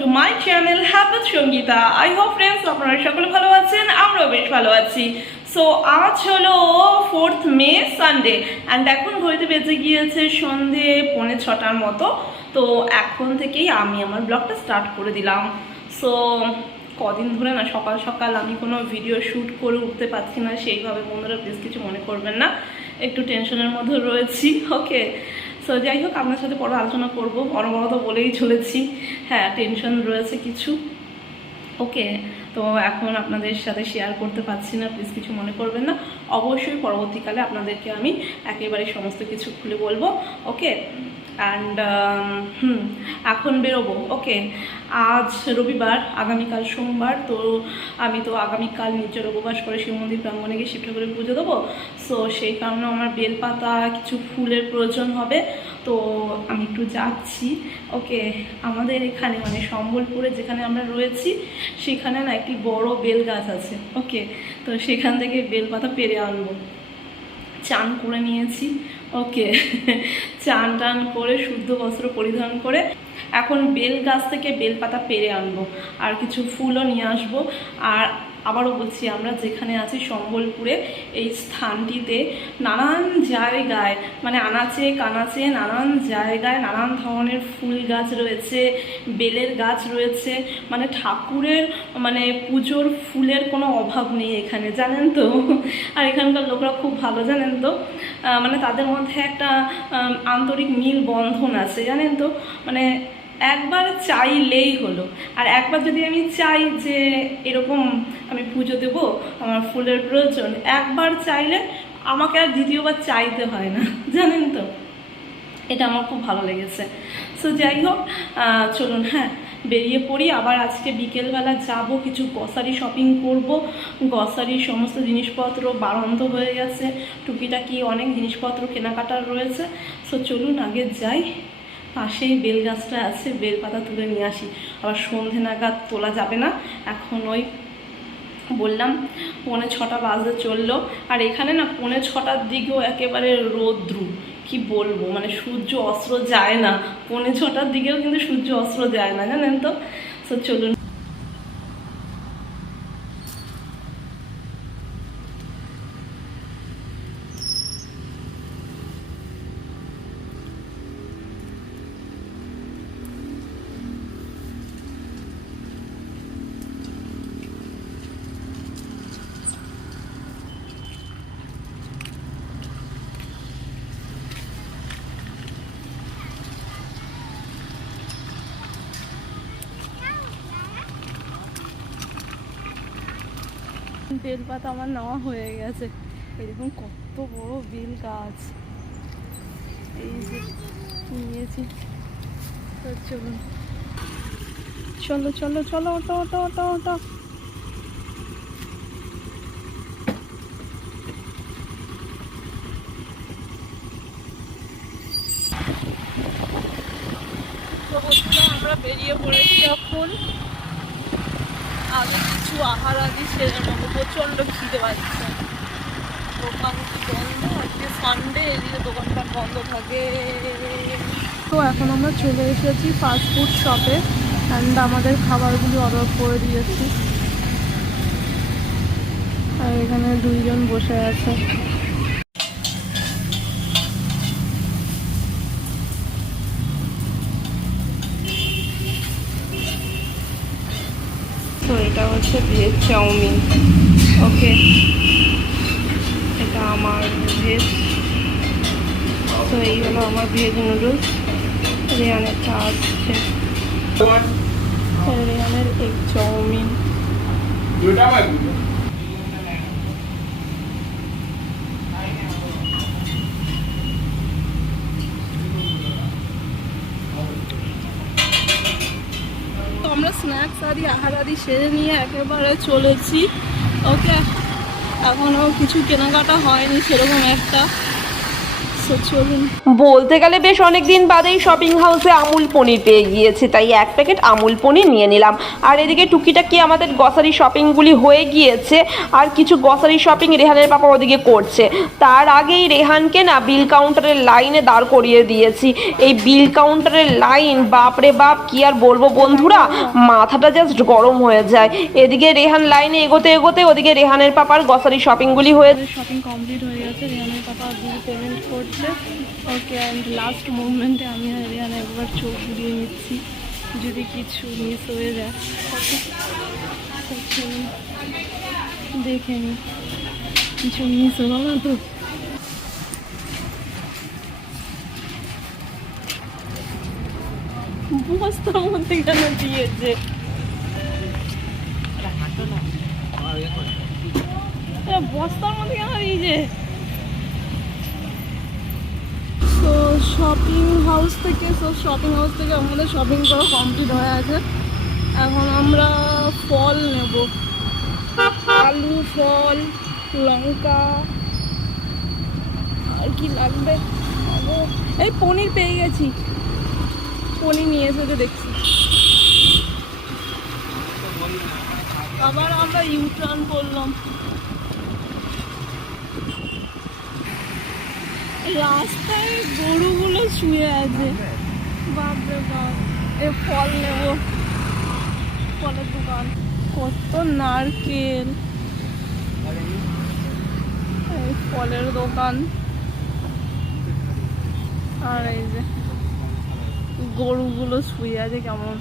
Two my channel হ্যাপত Sangeeta I hope friends আপনারা সকলে ভালো আছেন, আমরাও বেশ ভালো আছি। সো আজ হলো ফোর্থ মে সানডে অ্যান্ড এখন ঘড়িতে বেজে গিয়েছে সন্ধে পৌনে ছটার মতো। তো এখন থেকেই আমি আমার ব্লগটা স্টার্ট করে দিলাম। সো কদিন ধরে না, সকাল সকাল আমি কোনো ভিডিও শ্যুট করে উঠতে পারছি না, সেইভাবে বন্ধুরা প্লিজ কিছু মনে করবেন না। একটু টেনশনের মধ্যে রয়েছি ওকে সো যাই হোক, আপনার সাথে পরে আলোচনা করব। অনবরত বলেই চলেছি। হ্যাঁ টেনশন রয়েছে কিছু। ওকে তো এখন আপনাদের সাথে শেয়ার করতে পারছি না প্লিজ কিছু মনে করবেন না। অবশ্যই পরবর্তীকালে আপনাদেরকে আমি একেবারে সমস্ত কিছু খুলে বলব ওকে অ্যান্ড হুম, এখন বেরোবো ওকে আজ রবিবার, আগামীকাল সোমবার, তো আমি তো আগামীকাল নির্জর উপবাস করে শিব মন্দির প্রাঙ্গণে গিয়ে শিব ঠাকুরের পুজো দেবো। সো সেই কারণে আমার বেলপাতা, কিছু ফুলের প্রয়োজন হবে। তো আমি একটু যাচ্ছি ওকে আমাদের এখানে মানে সম্বলপুরে যেখানে আমরা রয়েছি, সেখানে না একটি বড় বেল গাছ আছে ওকে তো সেখান থেকে বেল পাতা পেরে আনব। চান করে নিয়েছি ওকে চান টান করে, শুদ্ধ বস্ত্র পরিধান করে এখন বেল গাছ থেকে বেল পাতা পেরে আনব। আর কিছু ফুলও নিয়ে আসব। আর আবারও বলছি, আমরা যেখানে আছি সম্বলপুরে, এই স্থানটিতে নানান জায়গায় মানে আনাচে কানাচে নানান জায়গায় নানান ধরনের ফুল গাছ রয়েছে, বেলের গাছ রয়েছে মানে ঠাকুরের মানে পুজোর ফুলের কোনো অভাব নেই এখানে, জানেন তো? আর এখানকার লোকরা খুব ভালো, জানেন তো? মানে তাদের মধ্যে একটা আন্তরিক মিল বন্ধন আছে, জানেন তো? মানে একবার চাইলেই হলো। আর একবার যদি আমি চাই যে এরকম আমি পুজো দেব, আমার ফুলের প্রয়োজন, একবার চাইলে আমাকে আর দ্বিতীয়বার চাইতে হয় না, জানেন তো? এটা আমার খুব ভালো লেগেছে। সো যাই হোক চলুন হ্যাঁ বেরিয়ে পড়ি। আবার আজকে বিকেলবেলা যাব, কিছু গ্রসারি শপিং করব। গ্রসারির সমস্ত জিনিসপত্র বাড়ন্ত হয়ে গেছে। টুকিটাকি অনেক জিনিসপত্র কেনাকাটার রয়েছে। সো চলুন, আগে যাই। পাশেই বেল গাছটা আছে, বেল পাতা তুলে নিয়ে আসি। আবার সন্ধে নাগাদ তোলা যাবে না। এখন ওই বললাম, পৌনে ছটা বাজতে চলল। আর এখানে না পৌনে ছটার দিকেও একেবারে রোদ্রু। কি বলব? মানে সূর্য অস্ত্র যায় না। পৌনে ছটার দিকেও কিন্তু সূর্য অস্ত্র যায় না, জানেন তো? তো চলুন। বেলপাতা আমার নেওয়া হয়ে গেছে। এরকম কত বড় বেল গাছ। এই যে নিয়েছি। চলুন। চলো চলো চলো ওটো ওটো ওটো তো আমরা বেরিয়ে পড়েছি এখন। আগে কিছু আহার আদি সেরে খিদে পাচ্ছে দোকান বন্ধ আজকে সানডে এদিকে দোকানটা বন্ধ থাকে। তো এখন আমরা চলে এসেছি ফাস্টফুড শপে অ্যান্ড আমাদের খাবারগুলো অর্ডার করে দিয়েছি। আর এখানে দুইজন বসে আছে। তো এটা হচ্ছে ভেজ চাউমিন। ওকে এটা আমার ভেজ। তো এই হলো আমার ভেজ নুডলস রেয়ানেরটা আসছে। রিয়ানের এগ চাউমিন তো আমরা সারি আদি আহার আদি সেরে নিয়ে একেবারে চলেছি। ওকে, এখনও কিছু কেনাকাটা হয়নি, সেরকম একটা। সো চলুন। বলতে গেলে বেশ অনেক দিন বাদেই শপিং হাউসে আমুল পনির পেয়ে গিয়েছে তাই এক প্যাকেট আমুল পনির নিয়ে নিলাম। আর এদিকে টুকিটাকি আমাদের গসারি শপিংগুলি হয়ে গিয়েছে আর কিছু গসারি শপিং রেহানের পাপা ওদিকে করছে। তার আগেই রেহানকে না বিল কাউন্টারের লাইনে দাঁড় করিয়ে দিয়েছি। এই বিল কাউন্টারের লাইন বাপরে বাপ কি আর বলব বন্ধুরা? মাথাটা জাস্ট গরম হয়ে যায়। এদিকে রেহান লাইনে এগোতে এগোতে ওদিকে রেহানের পাপার গসারি শপিংগুলি হয়ে শপিং কমপ্লিট হয়ে গেছে রেহানের পাপা বিল পেমেন্ট করছে ওকে অ্যান্ড লাস্ট মুভমেন্টে আমি আর একবার চোখ ঘুরিয়ে নিচ্ছি। যদি কিছু মিস হয়ে যায় দেখে নি। কিছু মিস হলো না তো? বস্তার মধ্যে কেন দিয়েছে। বস্তার মধ্যে কেন দিয়েছে। তো শপিং হাউস থেকে সো শপিং হাউস থেকে আমাদের শপিং করা কমপ্লিট হয়ে আছে এখন আমরা ফল নেব। আলু, ফল, লঙ্কা, আর কি লাগবে? এই পনির পেয়ে গেছি। পনির নিয়ে এসে দেখছি। আবার আমরা ইউটার্ন করলাম। রাস্তায় গরুগুলো শুয়ে আছে। বাপরে বাপ। এ ফল নেব। ফলের দোকান। কত নারকেল। এই ফলের দোকান। আর এই যে গরুগুলো শুয়ে আছে কেমন?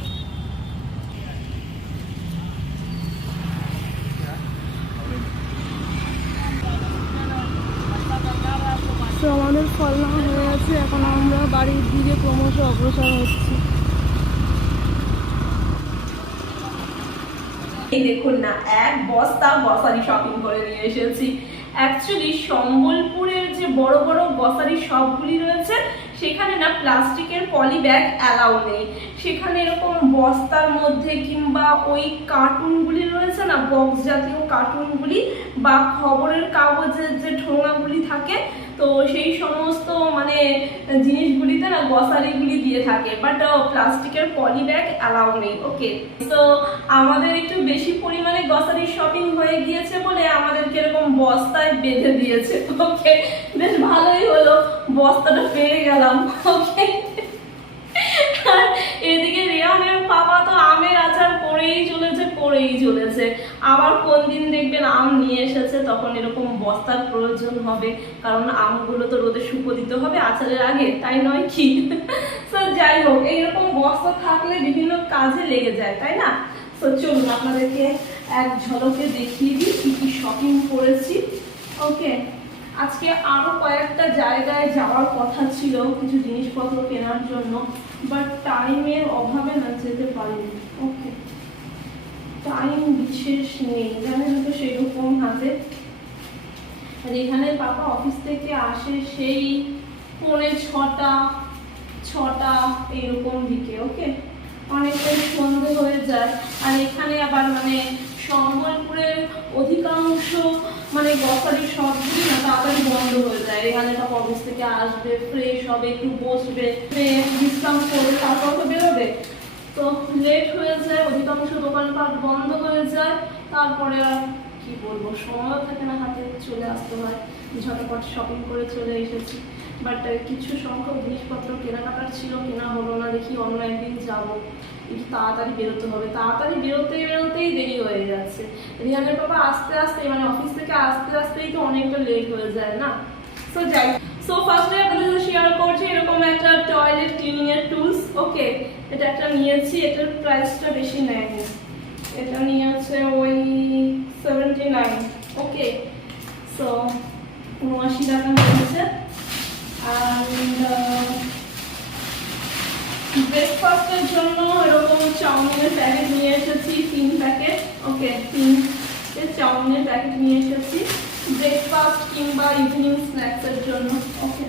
আমাদের ফল নেওয়া হয়ে গেছে এখন আমরা বাড়ির দিকে ক্রমশ অগ্রসর হচ্ছি। এই দেখুন না, এক বস্তা গসারি শপিং করে নিয়ে এসেছি। অ্যাকচুয়ালি সম্বলপুরের যে বড় বড় গসারি শপগুলি রয়েছে, সেখানে না প্লাস্টিকের পলি ব্যাগ অ্যালাউ নেই। সেখানে এরকম বস্তার মধ্যে কিংবা ওই কার্টুনগুলি রয়েছে না বক্স জাতীয় কার্টুনগুলি বা খবরের কাগজের যে ঠোঙাগুলি থাকে তো সেই সমস্ত মানে জিনিসগুলিতে না গ্রসারিগুলি দিয়ে থাকে বাট প্লাস্টিকের পলি ব্যাগ অ্যালাউ নেই ওকে তো আমাদের একটু বেশি পরিমাণে গ্রসারি শপিং হয়ে গিয়েছে বলে আমাদেরকে এরকম বস্তায় বেঁধে দিয়েছে ওকে বেশ ভালোই হলো, বস্তাটা পেয়ে গেলাম ওকে আর এদিকে রেহানের পাপা তো আমের আচার করেই চলেছে করেই চলেছে আবার কোন দিন দেখবেন আম নিয়ে এসেছে, তখন এরকম বস্তার প্রয়োজন হবে, কারণ আমগুলো তো রোদে শুকো দিতে হবে, আচারের আগে, তাই নয় কি? তো যাই হোক, এইরকম বস্তা থাকলে বিভিন্ন কাজে লেগে যায়, তাই না? তো চলুন আপনাদেরকে এক ঝলকে দেখিয়ে দিই কি কি শপিং করেছি। ওকে আজকে আরও কয়েকটা জায়গায় যাওয়ার কথা ছিল, কিছু জিনিসপত্র কেনার জন্য বাট টাইমের অভাবে না যেতে পারিনি। ওকে টাইম বিশেষ নেই। জানেন তো সেরকম হাতে এখানে পাপা অফিস থেকে আসে সেই পৌনে ছটা ছটা এইরকম দিকে, ওকে? অনেকটাই সন্ধে হয়ে যায়। আর এখানে আবার মানে সম্বলপুরের অধিকাংশ মানে গ্রসারি শপগুলি না তাড়াতাড়ি বন্ধ হয়ে যায়। এখানে সব অফিস থেকে আসবে ফ্রেশ হবে, একটু বসবে বিশ্রাম করবে, তারপর তো বেরোবে। তো লেট হয়ে যায়, অধিকাংশ দোকানপাট বন্ধ হয়ে যায়, তারপরে আর কি বলব, সময়ও থাকে না হাতে, চলে আসতে হয়। ঝটপট শপিং করে চলে এসেছি। বাট কিছু সংখ্যক জিনিসপত্র কেনাকাটার ছিল, কেনা হলো না, দেখি অন্য একদিন যাব। একটু তাড়াতাড়ি বেরোতে হবে। তাড়াতাড়ি বেরোতে বেরোতেই দেরি হয়ে যাচ্ছে। রিয়ানের বাবা আস্তে আস্তে মানে অফিস থেকে আসতে আসতেই তো অনেকটা লেট হয়ে যায় না? তো যাই সো ফার্স্টে আপনাদের সাথে শেয়ার করছি, এরকম একটা টয়লেট ক্লিনিং এর টুলস ওকে এটা একটা নিয়েছি, এটার প্রাইসটা বেশি নেয়নি। এটা নিয়েছে ওই সেভেন্টি নাইন ওকে সো উনআশি টাকা নিয়েছে অ্যান্ড ব্রেকফাস্টের জন্য এরকম চাউমিনের প্যাকেট নিয়ে এসেছি, তিন প্যাকেট ওকে তিন চাউমিনের প্যাকেট নিয়ে এসেছি। ব্রেকফাস্ট কিংবা ইভিনিং স্ন্যাক্সের জন্য। ওকে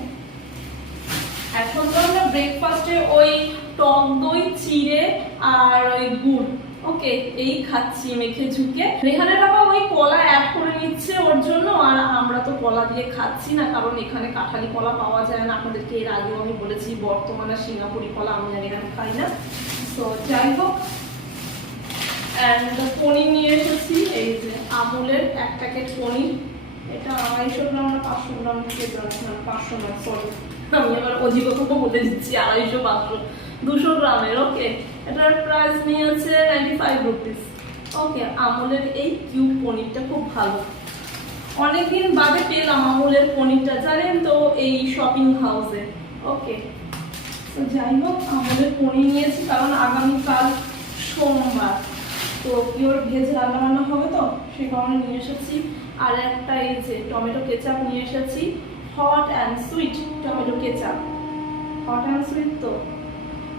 এখন তো আমরা ব্রেকফাস্টে ওই টক দই, চিড়ে আর ওই গুড়। ওকে এই খাচ্ছি মেখে ঝুঁকে। রেহানের বাবা ওই কলা অ্যাড করে নিচ্ছে ওর জন্য, আর আমরা তো কলা দিয়ে খাচ্ছি না, কারণ এখানে কাঁঠালি কলা পাওয়া যায় না। আপনাদেরকে এর আগেও আমি বলেছি, বর্তমানে সিঙ্গাপুরি কলা আমি আর এখানে খাই না। তো যাই হোক। অ্যান্ড পনির নিয়ে এসেছি, এই যে আমুলের এক প্যাকেট পনির। এটা আড়াইশো গ্রাম না পাঁচশো গ্রাম পাঁচশো না সরি আমি আবার অধিকতম বলে দিচ্ছি, আড়াইশো পাঁচশো দুশো গ্রামের ওকে এটার প্রাইস নিয়েছে নাইনটি ফাইভ রুপিস ওকে আমুলের এই কিউব পনিরটা খুব ভালো। অনেকদিন বাদে পেলাম আমুলের পনিরটা, জানেন তো, এই শপিং হাউসে ওকে তো যাই হোক আমাদের পনির নিয়েছি, কারণ আগামীকাল সোমবার। তো পিওর ভেজ রান্না বান্না হবে তো সে কারণে নিয়ে এসেছি। আর একটা এই যে টমেটো কেচাপ নিয়ে এসেছি hot and sweet tomato ketchup. Hot and sweet তো?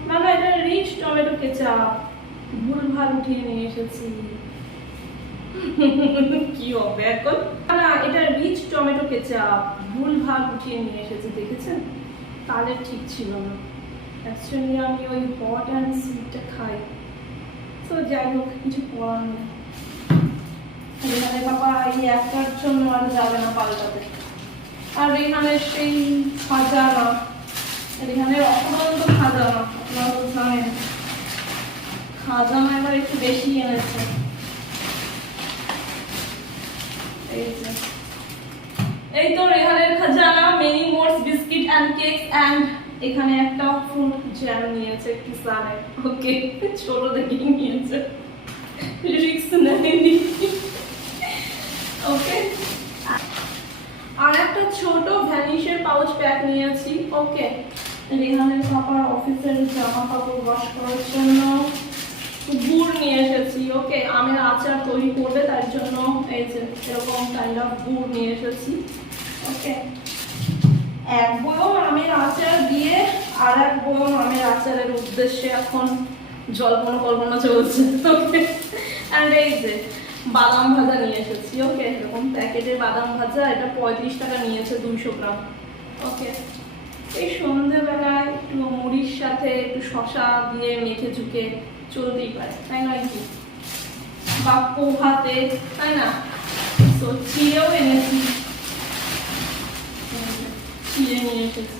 না এটা রিচ টমেটো কেচাপ। ভুল ভালো উঠিয়ে নিয়ে এসেছি। কি হবে এখন না, এটা রিচ টমেটো কেচাপ। ভুল ভালো উঠিয়ে নিয়ে এসেছি দেখেছেন? তাহলে ঠিক ছিল না। অ্যাকচুয়ালি আমি ওই হট অ্যান্ড সুইটটা খাই। তো যাই হোক কিছু করার নেই। এখানে বাবা, এই একটার জন্য আর যাবে না পাল্টাতে। আর এখানে সেই খাজানা এখানে অপরন্ত খাজানা আপনারা তো জানেন। খাজানা এবার একটু বেশি এনেছে। এই তো রেহানের খাজানা মেনি মোর্স বিস্কিট অ্যান্ড কেকস অ্যান্ড এখানে একটা ফ্রুট জ্যাম নিয়েছে কিসানে ওকে, ছোট দেখে নিয়েছে। রিক্স নেয়নি। ওকে আর একটা ছোট ভ্যানিশের পাউচ প্যাক নিয়েছি। ওকে রেহানের পাপার অফিসের জামা কাপড় ওয়াশ করার জন্য গুড় নিয়ে এসেছি। ওকে আমের আচার তৈরি করবে, তার জন্য এই যে এরকম কাইন্ড গুড় নিয়ে এসেছি। ওকে এক বয়ম আমের আচার দিয়ে আর এক বয়ম আমের আচারের উদ্দেশ্যে এখন জল্পনা কল্পনা চলছে। ওকে অ্যান্ড এই যে বাদাম ভাজা নিয়ে এসেছি ওকে এরকম প্যাকেটে বাদাম ভাজা, এটা পঁয়ত্রিশ টাকা নিয়েছে দুইশো গ্রাম ওকে এই সন্ধেবেলায় একটু মুড়ির সাথে একটু শশা দিয়ে মেখে ঝুঁকে চলতেই পারে, তাই নয় কি? বা পোহাতে তাই না? তো চিড়েও এনেছি, চিড়ে নিয়ে এসেছি।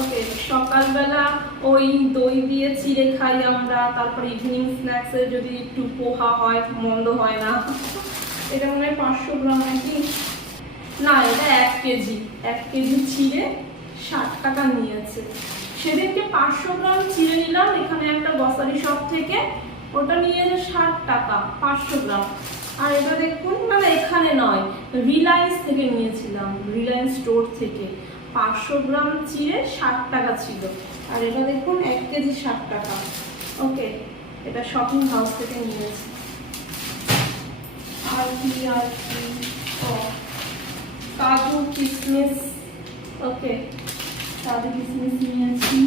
ওকে সকালবেলা ওই দই দিয়ে চিড়ে খাই আমরা, তারপর ইভিনিং স্ন্যাক্সে যদি একটু পোহা হয়, মন্দ হয় না। এটা মনে হয় পাঁচশো গ্রাম নাকি? না, এটা এক কেজি। এক কেজি চিড়ে ষাট টাকা নিয়েছে। সেদিনকে পাঁচশো গ্রাম চিড়ে নিলাম, এখানে একটা গ্রসারি শপ থেকে। ওটা নিয়েছে ষাট টাকা, পাঁচশো গ্রাম। আর এটা দেখুন মানে এখানে নয় রিলায়েন্স থেকে নিয়েছিলাম রিলায়েন্স স্টোর থেকে। পাঁচশো গ্রাম চিড়ে ষাট টাকা ছিল। আর এটা দেখুন, এক কেজি ষাট টাকা। ওকে, এটা শপিং হাউস থেকে নিয়েছি। আর কি আর কি? কাজু কিশমিশ ওকে, কাজু কিশমিশ নিয়েছি।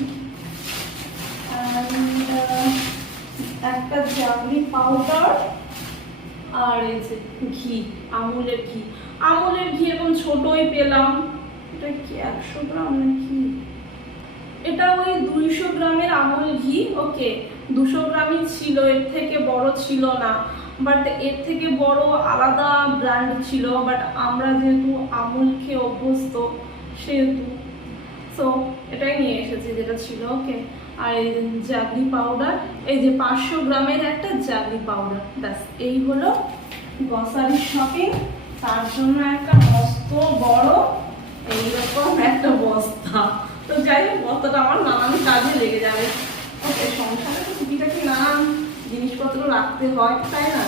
একটা জাগরি পাউডার আর এই যে ঘি, আমুলের ঘি। আমুলের ঘি এখন ছোটই পেলাম। এটা কি একশো গ্রাম নাকি? এটা ওই দুইশো গ্রামের আমুল ঘি, ওকে। দুশো গ্রামই ছিল, এর থেকে বড় ছিল না। বাট এর থেকে বড় আলাদা ব্র্যান্ড ছিল, বাট আমরা যেহেতু আমুল খেয়ে অভ্যস্ত, সেহেতু। সো এটাই নিয়ে এসেছি যেটা ছিল, ওকে। আর এই জাগরি পাউডার এই যে পাঁচশো গ্রামের একটা জাগরি পাউডার ব্যাস, এই হলো গ্রসারি শপিং তার জন্য একটা মস্ত বড় এইরকম একটা বস্তা। তো যাই হোক, বস্তাটা আমার নানান কাজে লেগে যাবে। ওকে, সংসারে তো টুকিটাকি নানান জিনিসপত্র রাখতে হয়, তাই না?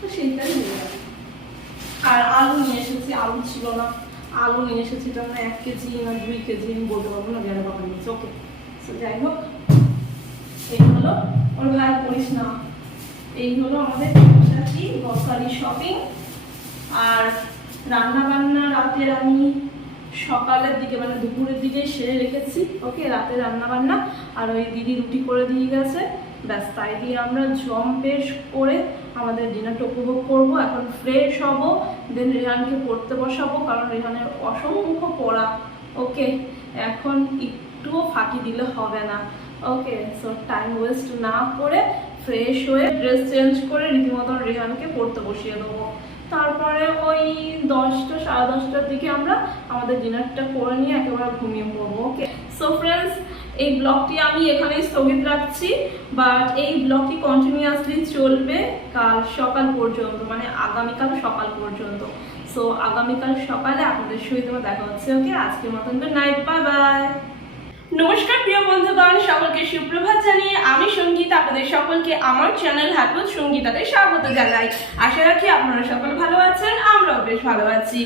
তো সেইটাই লেগে যাবে। আর আলু নিয়ে এসেছি, আলু ছিল না। আলু নিয়ে এসেছি, এটা মানে এক কেজি না দুই কেজি, আমি বলতে পারব না গেলে বাবা নিয়েছে, ওকে। তো যাই হোক, এই হলো ওর ভাই করিস না এই হলো আমাদের গ্রসারি শপিং আর রান্না বান্না রাতের আমি সকালের দিকে মানে দুপুরের দিকে সেরে রেখেছি। ওকে, রাতে রান্না বান্না আর ওই দিদি রুটি করে দিয়ে গেছে। ব্যাস, তাই দিয়ে আমরা জম পেশ করে আমাদের ডিনারটা উপভোগ করব। এখন ফ্রেশ হব দেন রেহানকে পড়তে বসাবো, কারণ রেহানের অসংখ্য পড়া। ওকে, এখন একটুও ফাঁকি দিলে হবে না। ওকে সো টাইম ওয়েস্ট না করে ফ্রেশ হয়ে ড্রেস চেঞ্জ করে রীতিমতন রেহানকে পড়তে বসিয়ে দেবো। তারপরে ওই দশটা, সাড়ে দশটার দিকে আমরা আমাদের ডিনারটা করে নিয়ে একেবারে ঘুমিয়ে পড়ব ওকে সো ফ্রেন্ডস এই ব্লগটি আমি এখানেই স্থগিত রাখছি বাট এই ব্লগটি কন্টিনিউয়াসলি চলবে কাল সকাল পর্যন্ত মানে আগামীকাল সকাল পর্যন্ত। সো আগামীকাল সকালে আপনাদের সহিত দেখা হচ্ছে ওকে আজকের মতন গুড নাইট বাই বাই নমস্কার, প্রিয় বন্ধুগণ, সকলকে সুপ্রভাত জানিয়ে আমি সংগীত, আপনাদের সকলকে আমার চ্যানেল হ্যাপল সঙ্গীতাতে স্বাগত জানাই। আশা রাখি আপনারা সকল ভালো আছেন, আমরাও বেশ ভালো আছি।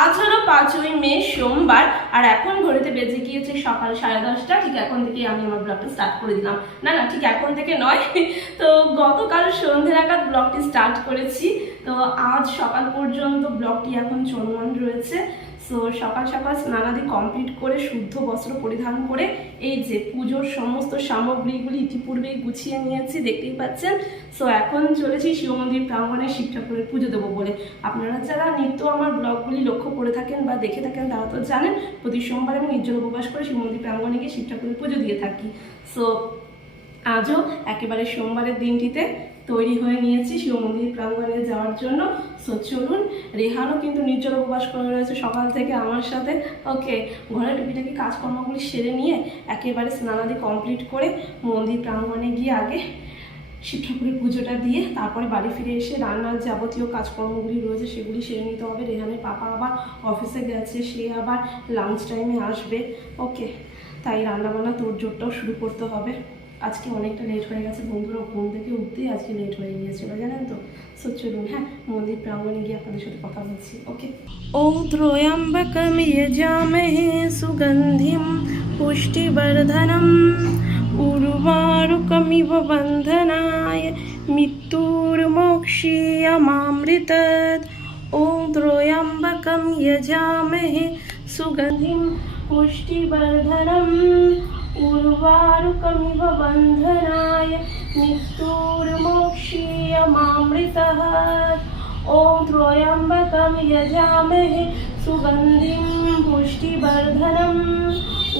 আজ হলো পাঁচই মে, সোমবার, আর এখন ঘড়িতে বেজে গিয়েছে সকাল সাড়ে দশটা, ঠিক এখন থেকে আমি আমার ব্লগটা স্টার্ট করে দিলাম। না না, ঠিক এখন থেকে নয়। তো গতকাল সন্ধ্যে নাগাদ ব্লগটি স্টার্ট করেছি। তো আজ সকাল পর্যন্ত ব্লগটি এখন চলমান রয়েছে। সো সকাল সকাল স্নানাদি কমপ্লিট করে, শুদ্ধ বস্ত্র পরিধান করে, এই যে পুজোর সমস্ত সামগ্রীগুলি ইতিপূর্বেই গুছিয়ে নিয়েছি, দেখতেই পাচ্ছেন। সো এখন চলেছি শিব মন্দির প্রাঙ্গণে শিব ঠাকুরের পুজো দেবো বলে। আপনারা যারা নিত্য আমার ব্লগগুলি লক্ষ্য করে থাকেন বা দেখে থাকেন, তারা তো জানেন, প্রতি সোমবার আমি নির্জল উপবাস করে শিব মন্দির প্রাঙ্গণে গিয়ে শিব ঠাকুরের পুজো দিয়ে থাকি। সো আজও একেবারে সোমবারের দিনটিতে তৈরি হয়ে নিয়েছি শিব মন্দির প্রাঙ্গণে যাওয়ার জন্য। সো চলুন, রেহানও কিন্তু নির্জল উপবাস করে রয়েছে সকাল থেকে আমার সাথে। ওকে ঘরের টুকিটাকি কাজকর্মগুলি সেরে নিয়ে একেবারে স্নানাদি কমপ্লিট করে মন্দির প্রাঙ্গণে গিয়ে আগে শিব ঠাকুরের পুজোটা দিয়ে তারপরে বাড়ি ফিরে এসে রান্নার যাবতীয় কাজকর্মগুলি রয়েছে সেগুলি সেরে নিতে হবে। রেহানের পাপা আবার অফিসে গেছে, সে আবার লাঞ্চ টাইমে আসবে। ওকে তাই রান্নাবান্না তোর জোরটাও শুরু করতে হবে। আজকে অনেকটা লেট হয়ে গেছে, বন্ধুরা ঘুম থেকে উঠতেই আজকে লেট হয়ে গিয়েছিল, জানেন তো? সো চলুন হ্যাঁ মন্দির প্রাঙ্গণে গিয়ে আপনাদের সাথে কথা বলছি ওকে ওম ত্রয়ম্বকম যজামহে সুগন্ধিম পুষ্টিবর্ধনম উর্বারুকমিব বন্ধনায় মৃত্যুর্মোক্ষীয়মামৃতৎ ওম ত্রয়ম্বকম যজামহে সুগন্ধিম পুষ্টিবর্ধনম উর্বারুকমিব বন্ধনায় মৃত্যুর্মোক্ষীয়মামৃতः ॐ त्र्यम्बकं यजामहे सुगन्धिं पुष्टिवर्धनम्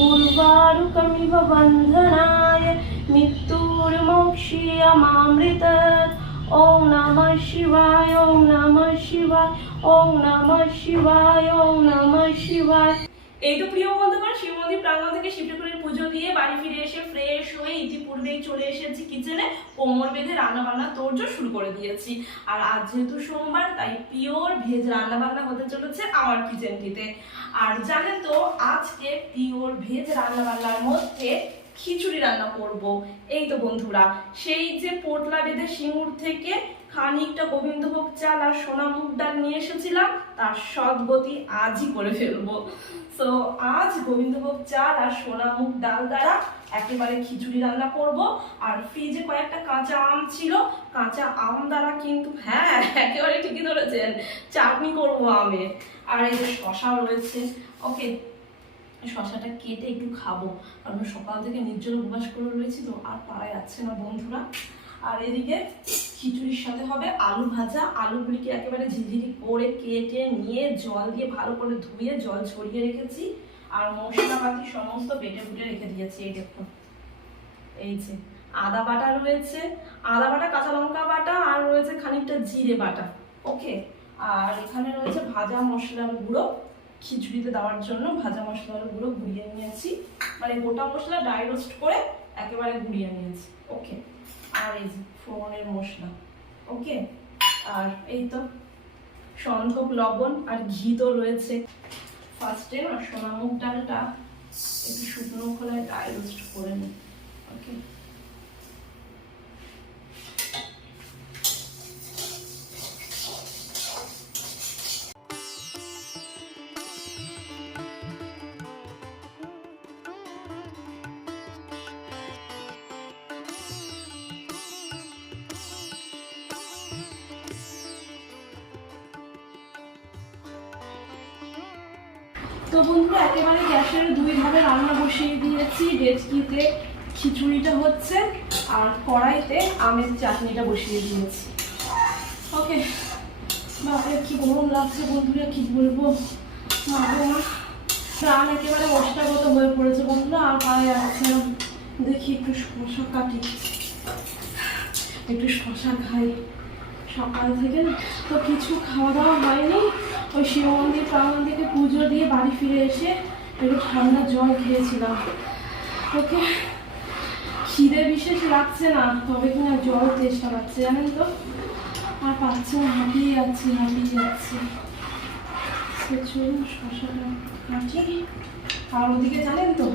उर्वारुकमिव बन्धनाय मृत्युर्मोक्षीयमामृतत् ॐ नमः शिवाय ॐ नमः शिवाय ॐ नमः शिवाय ॐ नमः शिवाय এই তো প্রিয় বন্ধুগণ শিব মন্দির প্রাঙ্গণ থেকে শিব ঠাকুরের পুজো দিয়ে বাড়ি ফিরে এসে ফ্রেশ হয়ে ইতিপূর্বেই চলে এসেছি কিচেনে কোমর বেঁধে রান্না বান্না তোরজো শুরু করে দিয়েছি। আর আজ যেহেতু সোমবার, তাই পিওর ভেজ রান্না বান্না হতে চলেছে আমার কিচেনটিতে আর জানেন তো, আজকে পিওর ভেজ রান্না বান্নার মধ্যে খিচুড়ি রান্না করব। এই তো বন্ধুরা, সেই যে পোটলা বেঁধে সিঙ্গুর থেকে খানিকটা গোবিন্দভোগ চাল আর সোনা মুগ ডাল নিয়ে এসেছিলাম, তার সদ্গতি আজই করে ফেলব। সো আজ গোবিন্দভোগ চাল আর সোনা মুগ ডাল দ্বারা একেবারে খিচুড়ি রান্না করব। আর ফ্রিজে কয়েকটা কাঁচা আম ছিল, কাঁচা আম দ্বারা কিন্তু হ্যাঁ একেবারে ঠিকই ধরেছেন, চাটনি করব আমের আর এই যে শশাও রয়েছে ওকে শশাটা কেটে একটু খাব, কারণ সকাল থেকে নির্জল উপবাস করে রয়েছি তো, আর পারা যাচ্ছে না বন্ধুরা। আর এদিকে খিচুড়ির সাথে হবে আলু ভাজা। আলুগুলিকে একেবারে ঝিঝিরি করে কেটে নিয়ে জল দিয়ে ভালো করে ধুয়ে জল ছড়িয়ে রেখেছি। আর মশলাপাতি সমস্ত বেটে বুটে রেখে দিয়েছি, এই দেখুন। এই যে আদা বাটা রয়েছে। আদা বাটা, কাঁচা লঙ্কা বাটা, আর রয়েছে খানিকটা জিরে বাটা। ওকে? আর এখানে রয়েছে ভাজা মশলার গুঁড়ো। খিচুড়িতে দেওয়ার জন্য ভাজা মশলার গুঁড়ো গুঁড়িয়ে নিয়েছি। মানে গোটা মশলা ড্রাই রোস্ট করে একেবারে গুঁড়িয়ে নিয়েছি। ওকে? আর এই যে ফোড়নের মশলা। ওকে? আর এই তো সন্ধক লবণ আর ঘি তো রয়েছে। ফার্স্টে আর সোনামুখ ডালটা একটু শুকনো খোলায় ড্রাই রোস্ট করে নিই। ওকে? ডেচকিতে খিচুড়িটা হচ্ছে আর কড়াইতে আমের চাটনিটা বসিয়ে দিয়েছি। ওকে বাপরে কি গরম লাগছে বন্ধুরা, কি বলব? প্রাণ একেবারে মশলাগত হয়ে পড়েছে বন্ধুরা, আর যাচ্ছে না। দেখি একটু শশা কাটি। একটু শশা খাই। সকাল থেকে না তো কিছু খাওয়া দাওয়া হয়নি। ওই শিব মন্দির প্রাণ মন্দিরকে পুজো দিয়ে বাড়ি ফিরে এসে একটু ঠান্ডা জল খেয়েছিলাম। ওকে খিদে বিশেষ লাগছে না, তবে কিনা জল চেষ্টা পাচ্ছে, জানেন তো? আর পাচ্ছে না, হাঁপিয়ে যাচ্ছি হাঁপিয়ে যাচ্ছি। চলুন, শশাটা কাটি। আর ওদিকে জানেন তো,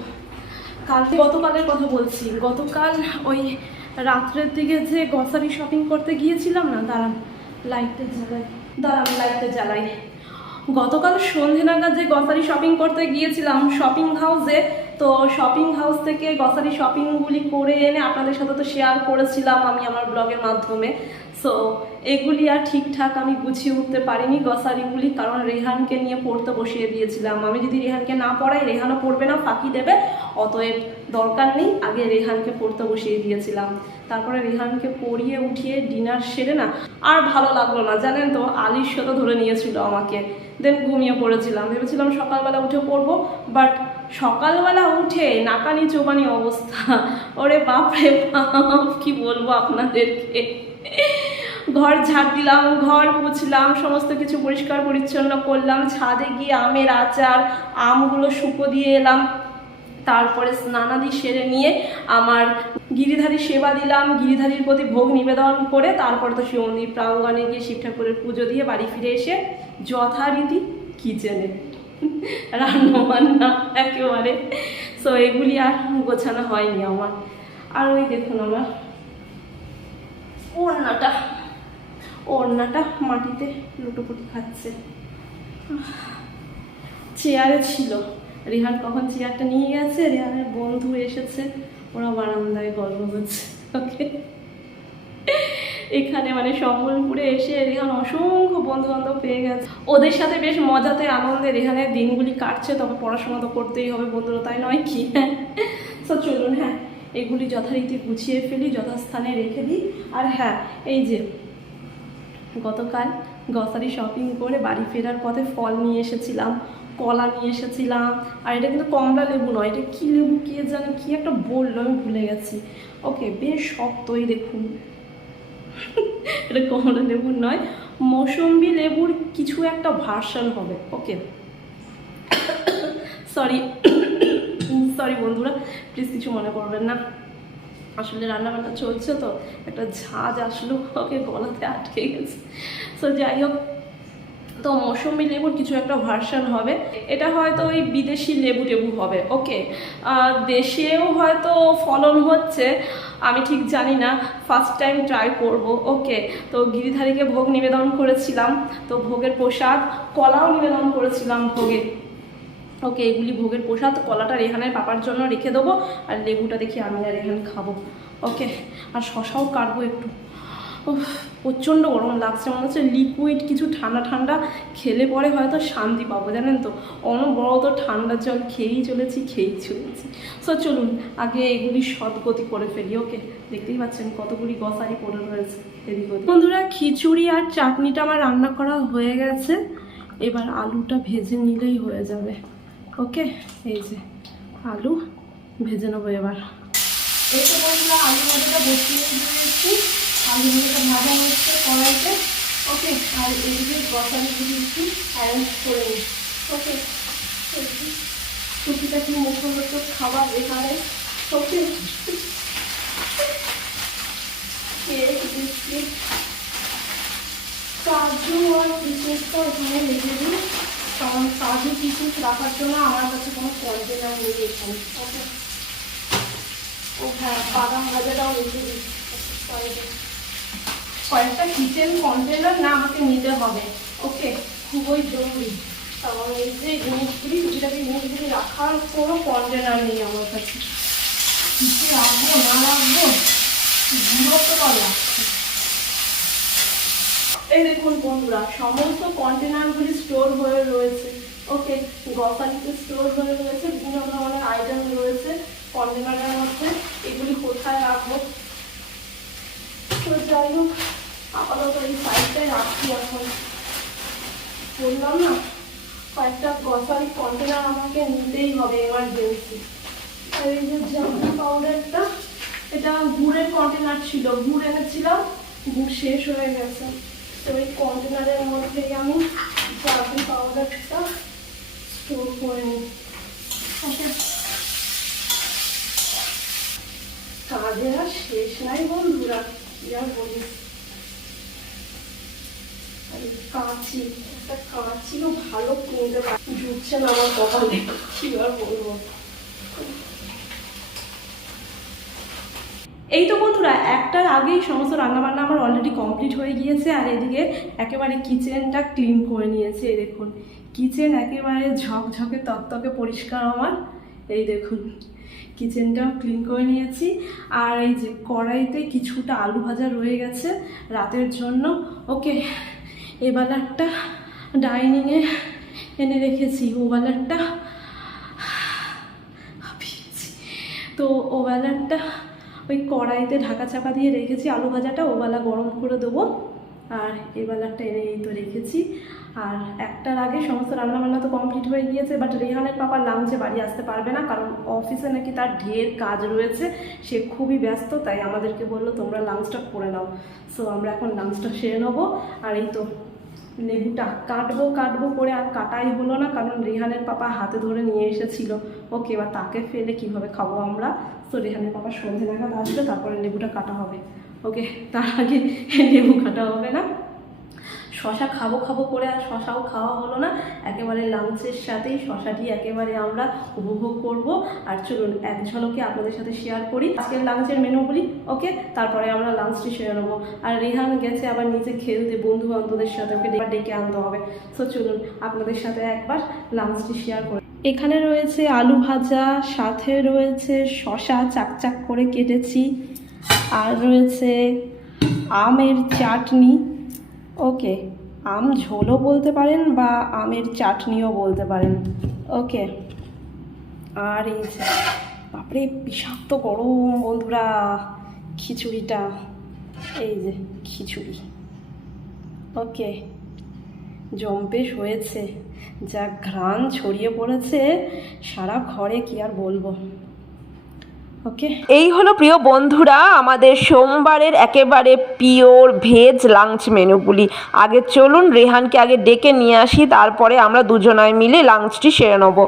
কালকে গতকালের কথা বলছি। গতকাল ওই রাত্রের দিকে যে গ্রসারি শপিং করতে গিয়েছিলাম না, দাঁড়ান লাইটটা জ্বালাই দাঁড়ান লাইটটা জ্বালাই গতকাল সন্ধে নাগাদ যে গ্রসারি শপিং করতে গিয়েছিলাম শপিং হাউসে তো শপিং হাউস থেকে গ্রসারি শপিংগুলি করে এনে আপনাদের সাথে তো শেয়ার করেছিলাম আমি আমার ব্লগের মাধ্যমে। সো এগুলি আর ঠিকঠাক আমি গুছিয়ে উঠতে পারিনি গ্রসারিগুলি কারণ রেহানকে নিয়ে পড়তে বসিয়ে দিয়েছিলাম। আমি যদি রেহানকে না পড়াই, রেহানও পড়বে না, ফাঁকি দেবে, অতএব দরকার নেই, আগে রেহানকে পড়তে বসিয়ে দিয়েছিলাম। তারপরে রেহানকে পড়িয়ে উঠিয়ে ডিনার সেরে না, আর ভালো লাগল না, জানেন তো আলির সাথে ধরে নিয়েছিল আমাকে। দেন ঘুমিয়ে পড়েছিলাম। ভেবেছিলাম সকালবেলা উঠে পড়ব বাট সকালবেলা উঠে নাকানি চোবানি অবস্থা। ওরে বাপরে বাপ, কি বলব আপনাদেরকে? ঘর ঝাড় দিলাম, ঘর পুছলাম সমস্ত কিছু পরিষ্কার পরিচ্ছন্ন করলাম, ছাদে গিয়ে আমের আচার, আমগুলো শুকো দিয়ে এলাম। তারপরে স্নানাদি সেরে নিয়ে আমার গিরিধারী সেবা দিলাম, গিরিধারীর প্রতি ভোগ নিবেদন করে তারপরে তো শিব মন্দির প্রাঙ্গণে গিয়ে শিব ঠাকুরের পুজো দিয়ে বাড়ি ফিরে এসে যথারীতি কিচেনে রান্না বান্না একেবারে। সো এগুলি আর গোছানো হয়নি আমার। আর ওই দেখুন আমার ওড়নাটা। ওড়নাটা মাটিতে লুটোপুটি খাচ্ছে। চেয়ারে ছিল। রেহান কখন চেয়ারটা নিয়ে গেছে? রেহানের বন্ধু এসেছে। ওরা বারান্দায় গল্প করছে। ওকে। এখানে মানে সম্বলপুরে এসে রেহান অসংখ্য বন্ধু বান্ধব পেয়ে গেছে। ওদের সাথে বেশ মজাতে আনন্দে রেহানের দিনগুলি কাটছে। তবে পড়াশোনা তো করতেই হবে বন্ধুরা, তাই নয় কি? তো চলুন হ্যাঁ এগুলি যথারীতি গুছিয়ে ফেলি, যথাস্থানে রেখে দিই। আর হ্যাঁ এই যে, গতকাল গ্রসারি শপিং করে বাড়ি ফেরার পথে ফল নিয়ে এসেছিলাম। কলা নিয়ে এসেছিলাম। আর এটা কিন্তু কমলা লেবু নয়, এটা কী লেবু কে জানে, কি একটা বলল, আমি ভুলে গেছি। ওকে বেশ শক্তই দেখুন। এটা কমলা লেবুর নয়, মৌসম্বি লেবুর কিছু একটা ভার্সন হবে ওকে সরি সরি বন্ধুরা প্লিজ কিছু মনে করবেন না। আসলে রান্না বান্না চলছে তো, একটা ঝাঁজ আসলো ওকে গলাতে আটকে গেছে। সো যাই হোক তো মৌসুমি লেবুর কিছু একটা ভার্সন হবে। এটা হয়তো ওই বিদেশি লেবু টেবু হবে ওকে দেশেও হয়তো ফলন হচ্ছে, আমি ঠিক জানি না ফার্স্ট টাইম ট্রাই করব ওকে তো গিরিধারীকে ভোগ নিবেদন করেছিলাম, তো ভোগের প্রসাদ, কলাও নিবেদন করেছিলাম ভোগে। ওকে এগুলি ভোগের প্রসাদ, কলাটা রেহানের পাপার জন্য রেখে দেবো, আর লেবুটা দেখি আমি আর রেহান খাব। ওকে আর শশাও কাটবো একটু। প্রচণ্ড গরম লাগছে, মনে হচ্ছে লিকুইড কিছু ঠান্ডা ঠান্ডা খেলে পরে হয়তো শান্তি পাবো, জানেন তো? অনবরত ঠান্ডা জল খেয়েই চলেছি খেয়েই চলেছি। সো চলুন, আগে এগুলি সদ্গতি করে ফেলি ওকে দেখতেই পাচ্ছেন কতগুলি গসারি পড়ে রয়েছে এদিক। বন্ধুরা, খিচুড়ি আর চাটনিটা আমার রান্না করা হয়ে গেছে। এবার আলুটা ভেজে নিলেই হয়ে যাবে ওকে এই যে আলু, ভেজে নেব এবার। এই তো বন্ধুরা আলু ভাজাটা বসিয়ে দিয়েছি আলু ভাজাটা ভাজা হচ্ছে কড়াইতে ওকে আর এদিকে গ্রসারিগুলি একটু অ্যারেঞ্জ করে নিই। ওকে টুকিটাকি মুখরোচ খাবার এখানে। ওকে কেক বিস্কিট কাজু আর কিশমিশটা ওখানে রেখে দিই কারণ কাজু কিশমিশ রাখার জন্য আমার কাছে কোনো কন্টেনার নেই এখানে। ওকে ও হ্যাঁ বাদাম ভাজাটাও রেখে দিই। কয়েকটা কিচেন কন্টেনার না আমাকে নিতে হবে। ওকে খুবই জরুরি। কারণ এই যে জিনিসগুলি টুকিটাকি জিনিসগুলি রাখার কোনো কন্টেনার নেই আমার কাছে। কিছু রাখব, না রাখব? বিরক্তকর লাগছে। এই দেখুন বন্ধুরা, সমস্ত কন্টেনারগুলি স্টোর হয়ে রয়েছে। ওকে গ্রসারিতে স্টোর হয়ে রয়েছে, বিভিন্ন ধরনের আইটেম রয়েছে কন্টেনারের মধ্যে। এগুলি কোথায় রাখব? তো যাই হোক আপাতত এই সাইডটাই রাখছি এখন। বললাম না, কয়েকটা গ্রসারি কন্টেনার আমাকে নিতেই হবে এমার্জেন্সি এই যে জামা পাউডারটা এটা গুড়ের কন্টেনার ছিল। গুড় এনেছিলাম, গুড় শেষ হয়ে গেছে। তো এই কন্টেনারের মধ্যেই আমি জামা পাউডারটা স্টোর করে নিই। ওকে কাজের আর শেষ নাই বন্ধুরা, কি বলিস? কাঁচি, একটা কাঁচিও ভালো কিনতে জুটছে না, আমার কপালে কি আর বলব এই তো বন্ধুরা, একটার আগেই সমস্ত রান্নাবান্না আমার অলরেডি কমপ্লিট হয়ে গিয়েছে, আর এদিকে একেবারে কিচেনটা ক্লিন করে নিয়েছে, এই দেখুন। কিচেন একেবারে ঝকঝকে তকতকে পরিষ্কার আমার, এই দেখুন। কিচেনটাও ক্লিন করে নিয়েছি, আর এই যে কড়াইতে কিছুটা আলু ভাজা রয়ে গেছে, রাতের জন্য। ওকে এবার একটা ডাইনিংয়ে এনে রেখেছি, ওবেলারটা তো ওবেলারটা ওই কড়াইতে ঢাকা চাপা দিয়ে রেখেছি, আলু ভাজাটা ওবেলা গরম করে দেবো। আর এবেলারটা এনে এই তো রেখেছি। আর একটার আগে সমস্ত রান্নাবান্না তো কমপ্লিট হয়ে গিয়েছে বাট রেহানের পাপা লাঞ্চে বাড়ি আসতে পারবে না, কারণ অফিসে নাকি তার ঢের কাজ রয়েছে। সে খুবই ব্যস্ত, তাই আমাদেরকে বলল, তোমরা লাঞ্চটা করে নাও। সো আমরা এখন লাঞ্চটা সেরে নেব। আর এই তো লেবুটা কাটবো কাটবো করে আর কাটাই হলো না, কারণ রেহানের পাপা হাতে ধরে নিয়ে এসেছিল। ওকে এবার তাকে ফেলে কীভাবে খাব আমরা? তো রেহানের পাপা সন্ধে নাগাদ আসবে, তারপরে লেবুটা কাটা হবে। ওকে, তার আগে লেবু কাটা হবে না? শশা খাব খাব করে আর শশাও খাওয়া হলো না। একেবারে লাঞ্চের সাথেই শশাটি একেবারে আমরা উপভোগ করব। আর চলুন, এক ঝলকে আপনাদের সাথে শেয়ার করি। আজকের লাঞ্চের মেনুগুলি ওকে তারপরে আমরা লাঞ্চটি সেরে নেব। আর রেহান গেছে আবার নিজে খেলতে বন্ধু বান্ধবদের সাথে ওকে ডেকে আনতে হবে। সো চলুন, আপনাদের সাথে একবার লাঞ্চটি শেয়ার করি। এখানে রয়েছে আলু ভাজা, সাথে রয়েছে শশা চাকচাক করে কেটেছি। আর রয়েছে আমের চাটনি। ওকে আম ঝোলও বলতে পারেন বা আমের চাটনিও বলতে পারেন। ওকে আর এই বাপরে, বিষাক্ত গরম বন্ধুরা, খিচুড়িটা, এই যে খিচুড়ি। ওকে জম্পেশ হয়েছে। যা ঘ্রাণ ছড়িয়ে পড়েছে, সারা ঘরে কি আর বলব? ওকে এই হলো প্রিয় বন্ধুরা আমাদের সোমবারের একেবারে পিওর ভেজ লাঞ্চ মেনুগুলি। আগে চলুন রেহানকে আগে ডেকে নিয়ে আসি তারপরে আমরা দুজনায় মিলে লাঞ্চটি সেরে নেব।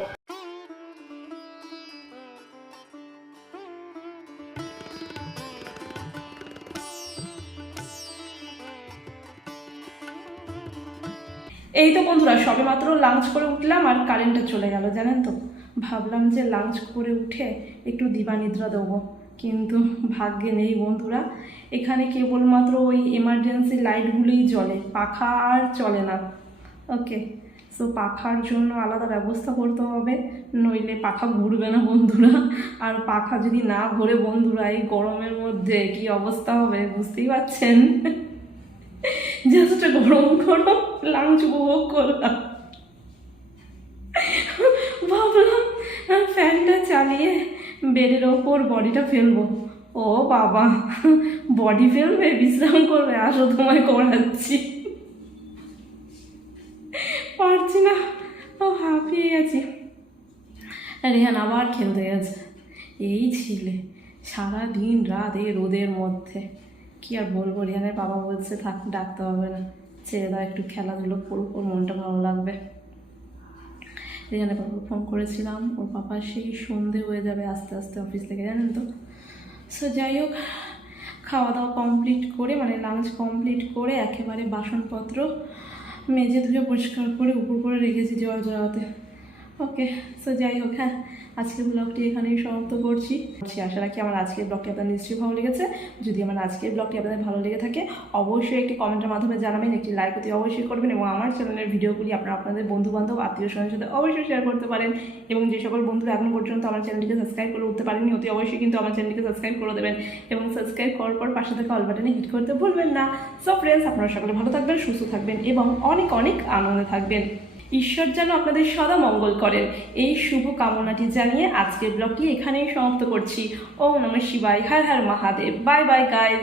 এই তো বন্ধুরা সবে মাত্র লাঞ্চ করে উঠলাম আর কারেন্টটা চলে গেল জানেন তো? ভাবলাম যে লাঞ্চ করে উঠে একটু দিবানিদ্রা দেবো। কিন্তু ভাগ্যে নেই বন্ধুরা। এখানে কেবলমাত্র ওই এমার্জেন্সি লাইটগুলোই জ্বলে। পাখা আর চলে না। ওকে সো পাখার জন্য আলাদা ব্যবস্থা করতে হবে। নইলে পাখা ঘুরবে না বন্ধুরা। আর পাখা যদি না ঘোরে বন্ধুরা, এই গরমের মধ্যে কি অবস্থা হবে বুঝতেই পারছেন? জাস্ট গরম গরম লাঞ্চ উপভোগ করলাম ভাবলাম আহ, ফ্যানটা চালিয়ে বেডের ওপর বডিটা ফেলব। ও বাবা, বডি ফেলবে? বিশ্রাম করবে? আসো, তোমায় করাচ্ছি। পারছি না। ও হাঁপিয়ে গেছি। রেহান আবার খেলতে গেছে। এই ছিলে সারা দিন রাত এই রোদের মধ্যে। কি আর বলব, রিহানের বাবা বলছে, থাক, ডাকতে হবে না। ছেড়ে দাও, একটু খেলাধুলো করুক, ওর মনটা ভালো লাগবে। রিহানের বাবা ফোন করেছিলাম। ওর পাপা সেই সন্ধে হয়ে যাবে আস্তে আস্তে অফিস থেকে, জানেন তো? সো যাই হোক খাওয়া দাওয়া কমপ্লিট করে মানে লাঞ্চ কমপ্লিট করে একেবারে বাসনপত্র মেজে ধুয়ে পরিষ্কার করে উপর করে রেখেছি জল জড়াতে ওকে সো যাই হোক হ্যাঁ আজকের ব্লগটি এখানেই সমাপ্ত করছি। করছি আশা রাখি আমার আজকের ব্লগটি আপনাদের নিশ্চয়ই ভালো লেগেছে। যদি আমার আজকের ব্লগটি আপনাদের ভালো লেগে থাকে, অবশ্যই একটি কমেন্টের মাধ্যমে জানাবেন, একটি লাইক অতি অবশ্যই করবেন এবং আমার চ্যানেলের ভিডিওগুলি আপনারা আপনাদের বন্ধু বান্ধব আত্মীয় স্বজনের সাথে অবশ্যই শেয়ার করতে পারেন এবং যে সকল বন্ধুরা এখনও পর্যন্ত আমার চ্যানেলটিকে সাবস্ক্রাইব করে উঠতে পারেননি অতি অবশ্যই কিন্তু আমার চ্যানেলটিকে সাবস্ক্রাইব করে দেবেন এবং সাবস্ক্রাইব করার পর পাশে থাকা অল বাটনে হিট করতে ভুলবেন না। সো ফ্রেন্ডস আপনারা সকলে ভালো থাকবেন, সুস্থ থাকবেন এবং অনেক অনেক আনন্দে থাকবেন। ঈশ্বর যেন আপনাদের সদা মঙ্গল করেন। এই শুভ কামনাটি জানিয়ে আজকের ব্লগটি এখানেই সমাপ্ত করছি। ও নমঃ শিবায়, হর হর মহাদেব। Bye bye guys